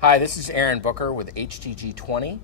Hi, this is Aaron Booker with HTG 20,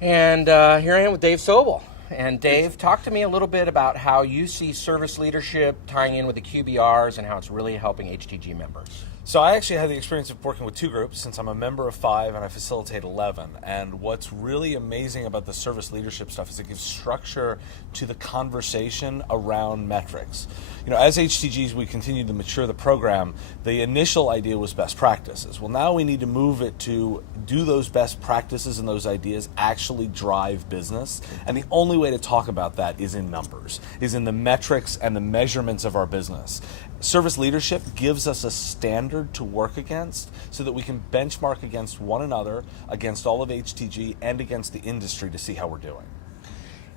and here I am with Dave Sobel. And Dave, talk to me a little bit about how you see service leadership tying in with the QBRs and how it's really helping HTG members. So I actually had the experience of working with 2 groups since I'm a member of 5 and I facilitate 11. And what's really amazing about the service leadership stuff is it gives structure to the conversation around metrics. You know, as HTGs, we continue to mature the program. The initial idea was best practices. Well, now we need to move it to do those best practices and those ideas actually drive business. And the only way to talk about that is in numbers, is in the metrics and the measurements of our business. Service leadership gives us a standard to work against so that we can benchmark against one another, against all of HTG, and against the industry to see how we're doing.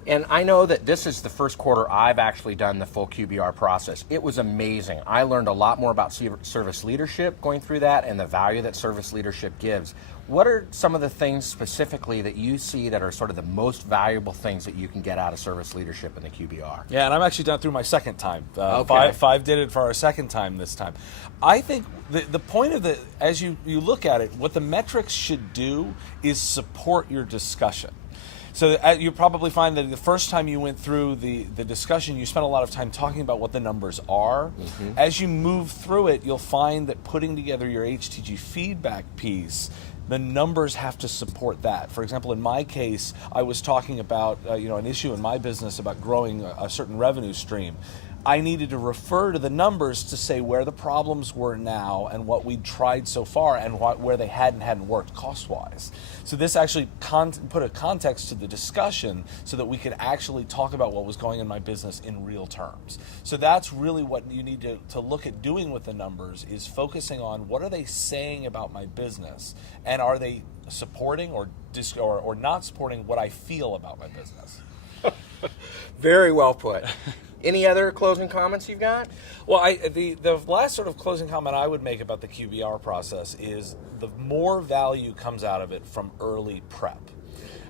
And I know that this is the first quarter I've actually done the full QBR process. It was amazing. I learned a lot more about service leadership going through that and the value that service leadership gives. What are some of the things specifically that you see that are sort of the most valuable things that you can get out of service leadership in the QBR? Yeah, and I'm actually done through my second time. Okay. Five did it for our second time this time. I think the point of as you look at it, what the metrics should do is support your discussion. So you probably find that the first time you went through the discussion, you spent a lot of time talking about what the numbers are. Mm-hmm. As you move through it, you'll find that putting together your HTG feedback piece, the numbers have to support that. For example, in my case, I was talking about an issue in my business about growing a certain revenue stream. I needed to refer to the numbers to say where the problems were now and what we'd tried so far and where they hadn't worked cost-wise. So this actually put a context to the discussion so that we could actually talk about what was going in my business in real terms. So that's really what you need to look at doing with the numbers, is focusing on what are they saying about my business, and are they supporting or not supporting what I feel about my business. Very well put. Any other closing comments you've got? Well, the last sort of closing comment I would make about the QBR process is the more value comes out of it from early prep.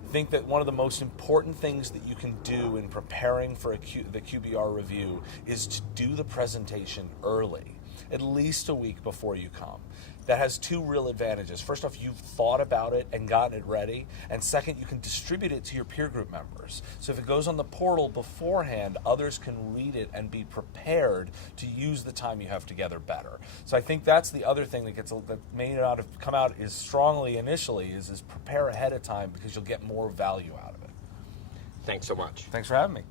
I think that one of the most important things that you can do in preparing for the QBR review is to do the presentation early, at least a week before you come. That has 2 real advantages. First off, you've thought about it and gotten it ready. And second, you can distribute it to your peer group members. So if it goes on the portal beforehand, others can read it and be prepared to use the time you have together better. So I think that's the other thing that may not have come out as strongly initially is prepare ahead of time, because you'll get more value out of it. Thanks so much. Thanks for having me.